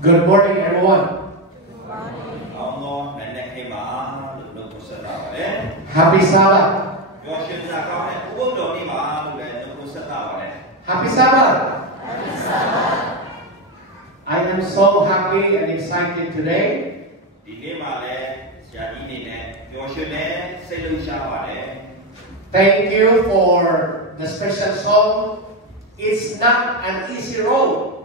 Good morning, everyone. Happy Sabbath. Happy Sabbath. I am so happy and excited today. Thank you for the special song. It's not an easy road.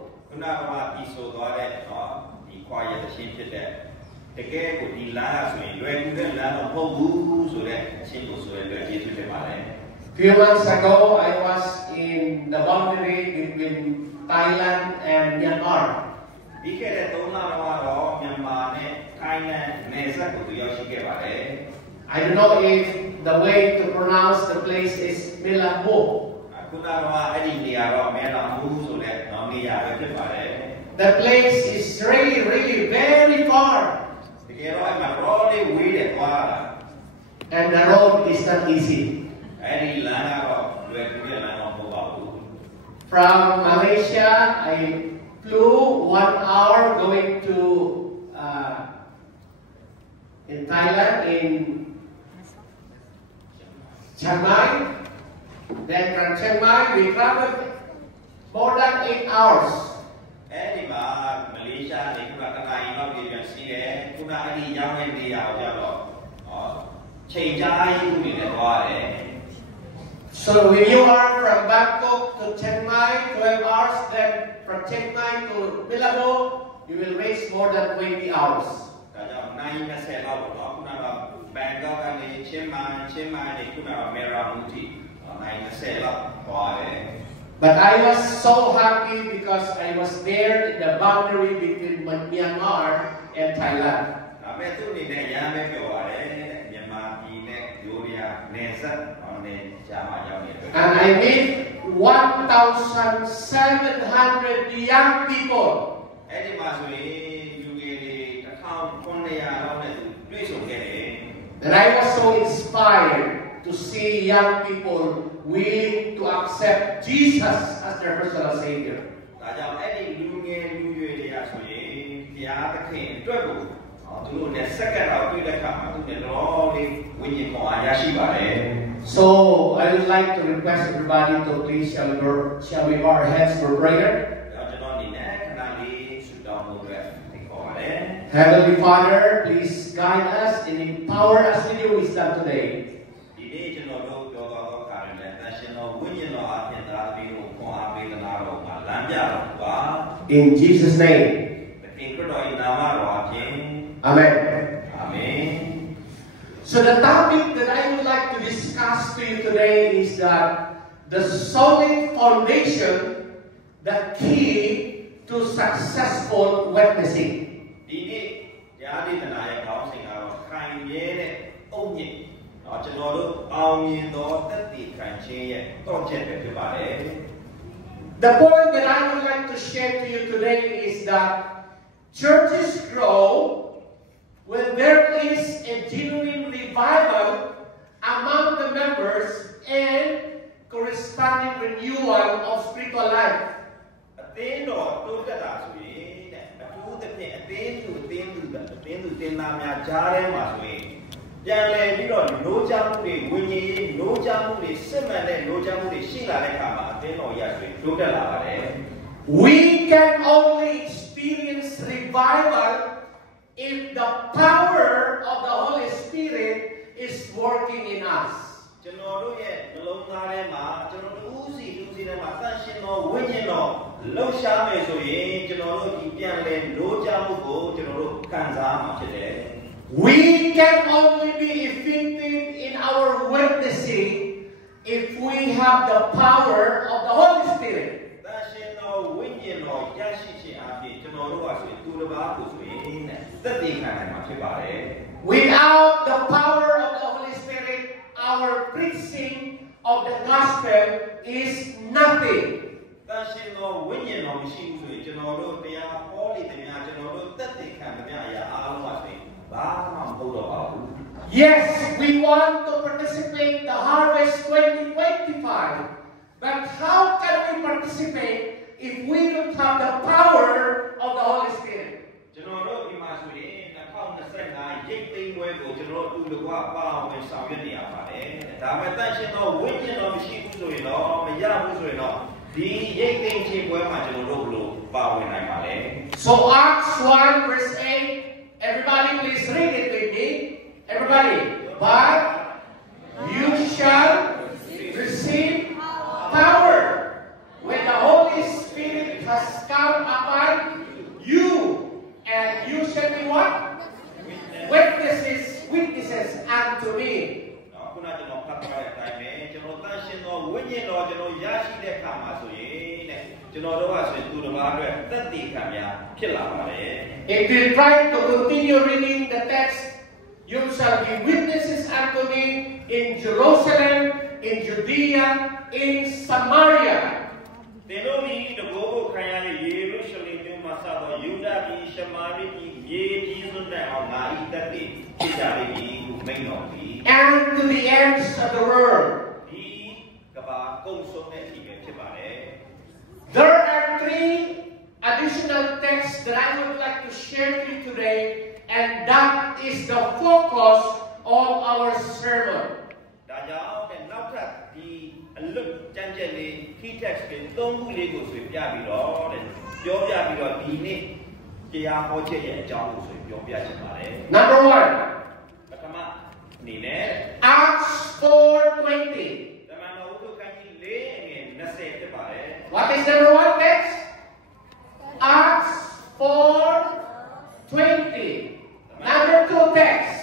Few months ago, I was in the boundary between Thailand and Myanmar. I don't know if the way to pronounce the place is Milambo. The place is really very far. And the road is not easy. From Malaysia, I flew 1 hour going to in Thailand, in Chiang Mai. Then from Chiang Mai, we traveled more than 8 hours. So when you are from Bangkok to Chiang Mai, 12 hours, then from Chiang Mai to Milambo, you will waste more than 20 hours. But I was so happy because I was there in the boundary between Myanmar and Thailand. And I met 1,700 young people. And I was so inspired to see young people willing to accept Jesus as their personal Savior. So I would like to request everybody to please shall we bow our heads for prayer. Heavenly Father, please guide us and empower us with your wisdom today. In Jesus' name. Amen. Amen. So the topic that I would like to discuss to you today is that the solid foundation, the key to successful witnessing. The point that I would like to share to you today is that churches grow when there is a genuine revival among the members and corresponding renewal of spiritual life. We can only experience revival if the power of the Holy Spirit is working in us. We can only be effective in our witnessing if we have the power of the Holy Spirit. Without the power of the Holy Spirit, our preaching of the gospel is nothing. Yes, we want to participate in the Harvest 2025, but how can we participate if we don't have the power of the Holy Spirit? ပါဝင်ဆောင်ရွက်နေရပါတယ်ဒါပေမဲ့တန်ရှင်းသောဝိညာဉ်တော်မရှိဘူးဆိုရင်တော့မရဘူးဆိုရင်တော့ဒီရိတ်သိမ်းခြင်းပွဲမှာကျွန်တော်တို့ဘယ်လိုပါဝင်နိုင်ပါလဲ So Acts 1 verse 8, everybody please read it with me. Everybody, but you shall receive power when the Holy Spirit has come upon you, and you shall be what? Witnesses unto me. ခုနကျွန်တော်ဖတ်ထားတဲ့အတိုင်းပဲကျွန်တော်တန်ရှင်းသောဝိညာဉ်တော်ကျွန်တော်ရရှိတဲ့အခါမှာဆိုရင်တဲ့ကျွန်တော်တို့ကဆိုရင်သူတစ်ပါးအတွက်သက်သေခံများဖြစ်လာပါတယ် If you try to continue reading the text, you shall be witnesses unto me in Jerusalem, in Judea, in Samaria. သင်တို့သည်တဘိုးကိုခံရတဲ့ယေရုရှလင်မြို့မှာစသောယူဒပြည်ရှမာရိပြည်ယေကြီးစွန်းတဲ့အောင်ငါ၏သက်သေဖြစ်ကြလိမ့်မည်ဟုမိန့်တော်သည် And to the ends of the world. ဒီကဘာကုံဆုံးတဲ့အထိပဲဖြစ်ပါတယ် There are three additional texts that I would like to share to you today, and that is the focus of our sermon. ဒါကြောင့်တဲ့နောက်ထပ်ဒီအလွတ်ကြမ်းကြက်လေး key text တွေသုံးခုလေးကိုဆိုပြပြီးတော့တဲ့ပြောပြပြီးတော့ဒီနေ့တရားဟောချက်ရဲ့အကြောင်းကိုဆိုပြောပြချင်ပါတယ် Number 1, ပထမအနေနဲ့ Acts 4:20. ဓမ္မတော်ဥဒ္ဓခန်းကြီး4ငယ်20ဖြစ်ပါတယ် What is number 1 text? Acts 4:20. Number 2 text,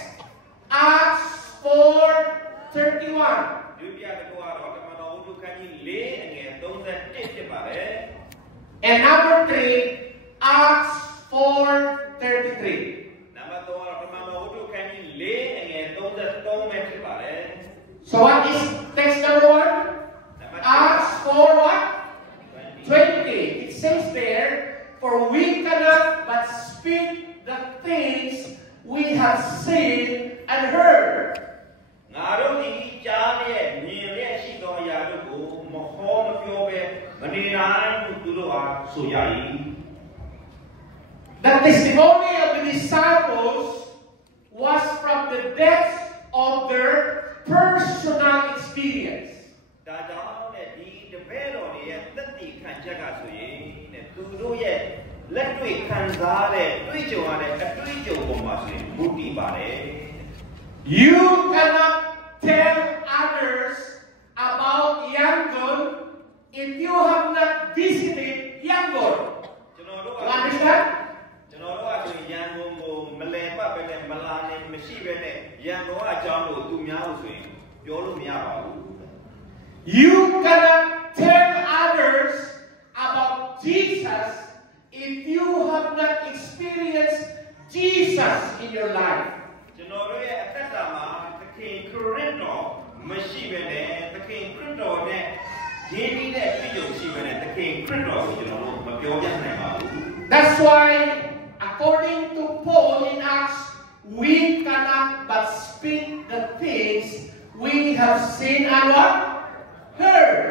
Acts 4:31. ဒုတိယတစ်ခုကတော့ဓမ္မတော်ဥဒ္ဓခန်းကြီး4ငယ်31ဖြစ်ပါတယ် And number 3, Acts 4:33. နံပါတ်3ကတော့ဓမ္မတော်ဥဒ္ဓခန်းကြီး4ငယ်33ပဲဖြစ်ပါတယ် So what is text number 1? Acts 4 what? 20. It says there, for we cannot but speak the things we have seen and heard. ငါတို့ဒီကြားလျက်မြင်လျက်ရှိသောအရာတို့ကိုမဟောမပြောဘဲမနေနိုင်ဘူးသူတို့ဟာဆိုရ၏。 The testimony of the disciples was from the depths of their personal experience. ဒါကြောင့်တဲ့ဒီတပည့်တော်တွေရဲ့သက်သေခံချက်ကဆိုရင်တဲ့သူတို့ရဲ့လက်တွေ့ခံစားတဲ့တွေ့ကြုံရတဲ့အတွေ့အကြုံပေါ်မှာဆိုရင်မူတည်ပါတယ်။ You cannot tell others about Yangon if you have not visited Yangon. ကျွန်တော်တို့က You understand? ကျွန်တော်တို့ကဆိုရန်ကုန်ကိုမလဲပတ်ပဲနဲ့မလာနေမရှိပဲနဲ့ရန်ကုန်အကြောင်းကိုသူများလို့ဆိုရင်ပြောလို့မရပါဘူး You cannot tell others about Jesus if you have not experienced Jesus in your life. ကျွန်တော်တို့ရဲ့အသက်တာမှာသခင်ခရစ်တော်မရှိပဲနဲ့သခင်ခရစ်တော်နဲ့ရင်းနှီးတဲ့ပြည်ုံရှိပဲနဲ့သခင်ခရစ်တော်ကိုကျွန်တော်တို့မပြောပြနိုင်ပါဘူး That's why, according to Paul in Acts, we cannot but speak the things we have seen and what? Heard.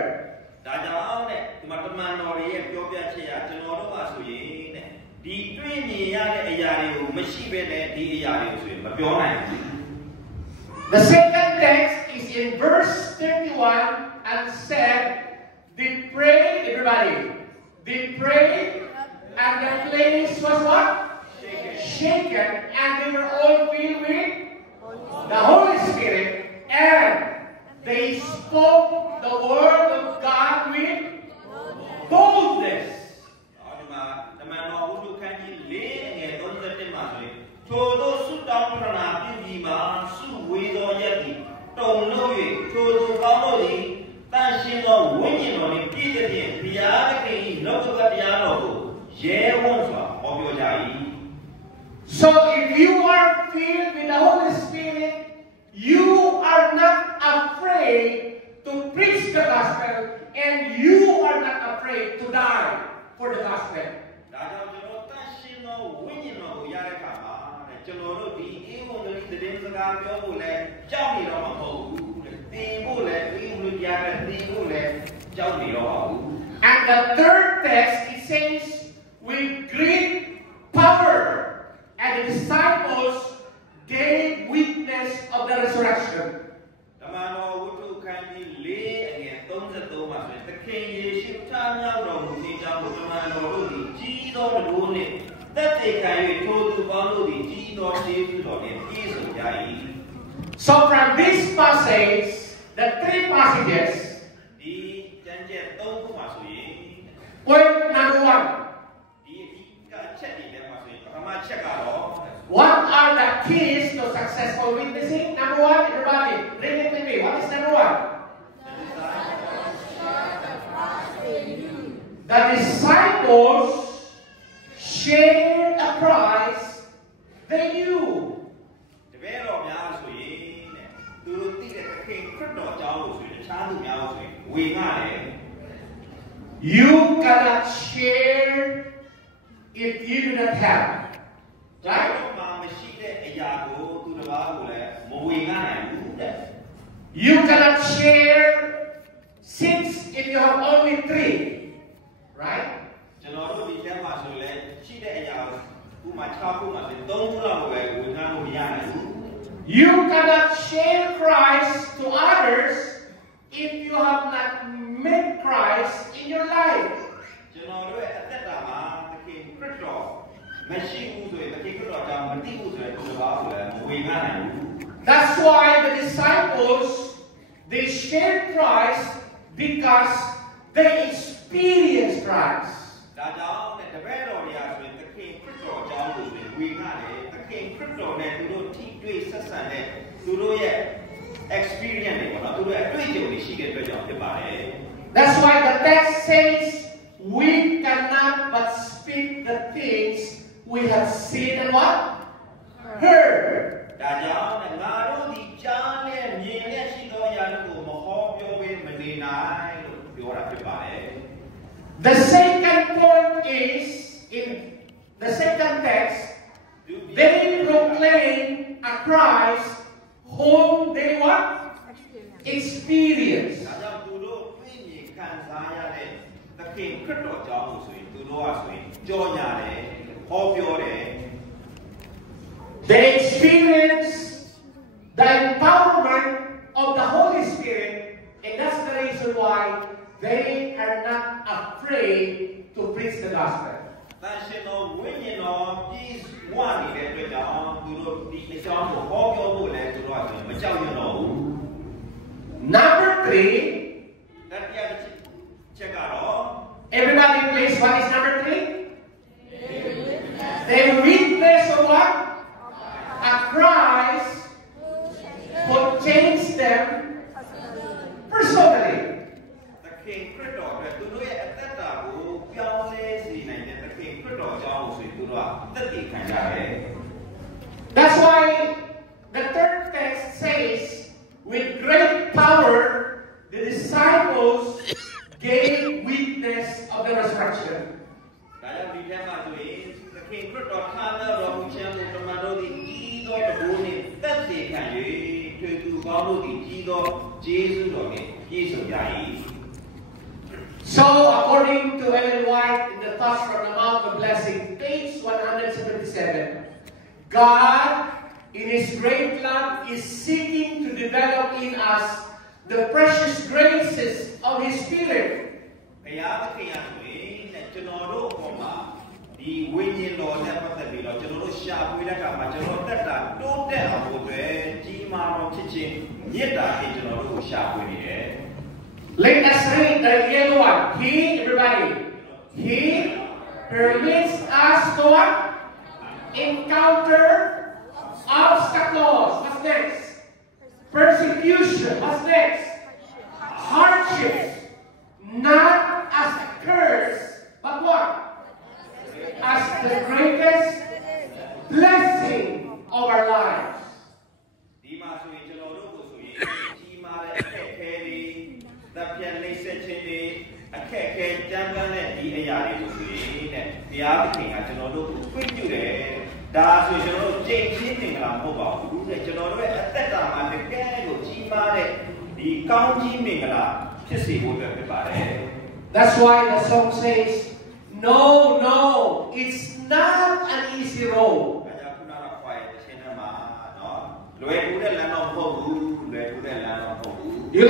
ဒါကြောင့်တဲ့ဒီမှာတမန်တော်ရဲ့ပြောပြချက်ရကျွန်တော်တို့ကဆိုရင်တဲ့ဒီတွေ့မြင်ရတဲ့အရာတွေကိုမရှိပဲနဲ့ဒီအရာတွေကိုဆိုရင်မပြောနိုင်ဘူး The second text is in verse 31 and said, they prayed, everybody, they prayed and the place was what? Shaken, and they were all filled with the Holy Spirit, and they spoke the word of God with boldness. ဒီမှာတမန်တော်ဥဒ္ဓခန်းကြီး4ငယ်31မှာဆိုရင်ထိုသောဆုတောင်းပတနာပြုပြီးမှစုဝေသောရက်သည်တုံလို့၍ထိုသူကောင်းတို့သည်တန်ရှင်းသောဝိညာဉ်တော်နှင့်ပြည့်တဲ့ဖြင့်ဘုရားသခင်၏နှုတ်ကပတ်တရားတော်ကိုရဲဝံ့စွာဟောပြောကြ၏ So if you are filled with the Holy Spirit, you are not afraid to preach the gospel, and you are not afraid to die for the gospel. ဒါကြောင့်ကျွန်တော်တန်ရှင်းသောဝိညာဉ်တော်ကိုရတဲ့အခါမှာကျွန်တော်တို့ဒီဧဝံဂေလိသတင်းစကားပြောဖို့လဲကြောက်နေတော့မှာမဟုတ်ဘူးသင်ဖို့လဲဧဝံဂေလိတရားနဲ့သင်ဖို့လဲကြောက်နေတော့ပါဘူး And the third text, it says, with great power, and the disciples gave witness of the resurrection So from this passage, the three passages, point number one. What are the keys to successful witnessing? Number one, everybody, read it with me. What is number one? The disciples shared a Christ they knew. You cannot share if you do not have. Right? You cannot share 6 if you have only 3. Right? You cannot share Christ to others if you have not met Christ in your life. That's why the disciples, they shared Christ because they experienced Christ. That's why the text says, we cannot but speak the things we have seen and what? Heard. The second point is, in the second text, they proclaim a Christ whom they what? Experience. They experience the empowerment of the Holy Spirit, and that's the reason why they are not afraid to preach the gospel. Number 3, everybody please, what is number 3? They witness of what? A Christ who changed them personally. That's why the third text says, with great power, the disciples gave witness of the resurrection. So, according to Ellen White in the Thoughts from the Mount of Blessing, page 177, God, in His great love, is seeking to develop in us the precious graces of His Spirit. Let us read the yellow one. He, everybody, He permits us to what? Encounter obstacles. What's next? Persecution. What's next? Hardships. Not as a curse, but what? As the greatest blessing of our lives. That's why the song says, no, no, it's not an easy road. You like